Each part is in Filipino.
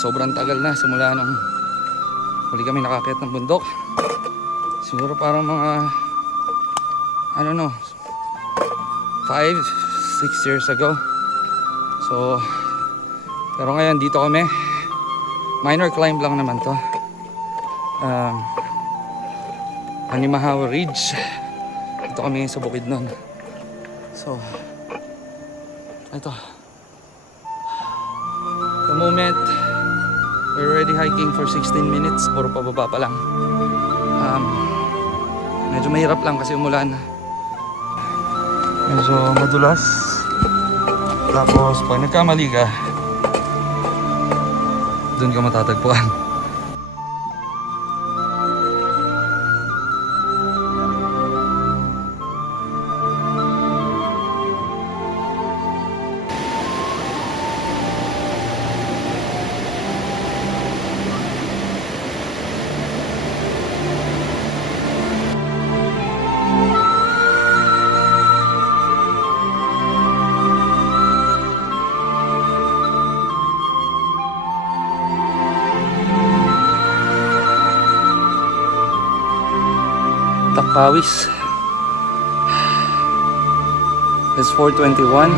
sobrang tagal na simula nung huli kami nakakyat ng bundok. Siguro parang mga 5-6 years ago. So pero ngayon dito kami, minor climb lang naman to. Panimahawa Ridge. Dito kami sa Bukidnon. So ito, the moment we're already hiking for 16 minutes. Puro pababa pa lang. Medyo mahirap lang kasi umulan. Medyo madulas. Tapos pag nagkamali ka, doon ka matatagpuan. Takpawis. It's 4:21.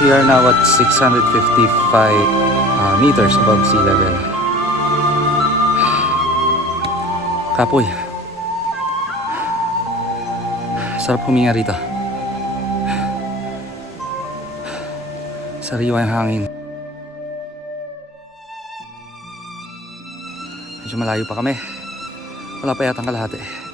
We are now at 655 meters above sea level. Kapoy. Sarap huminga rito. Sariwa yung hangin. Medyo malayo pa kami. Wala pa yatang kalahati.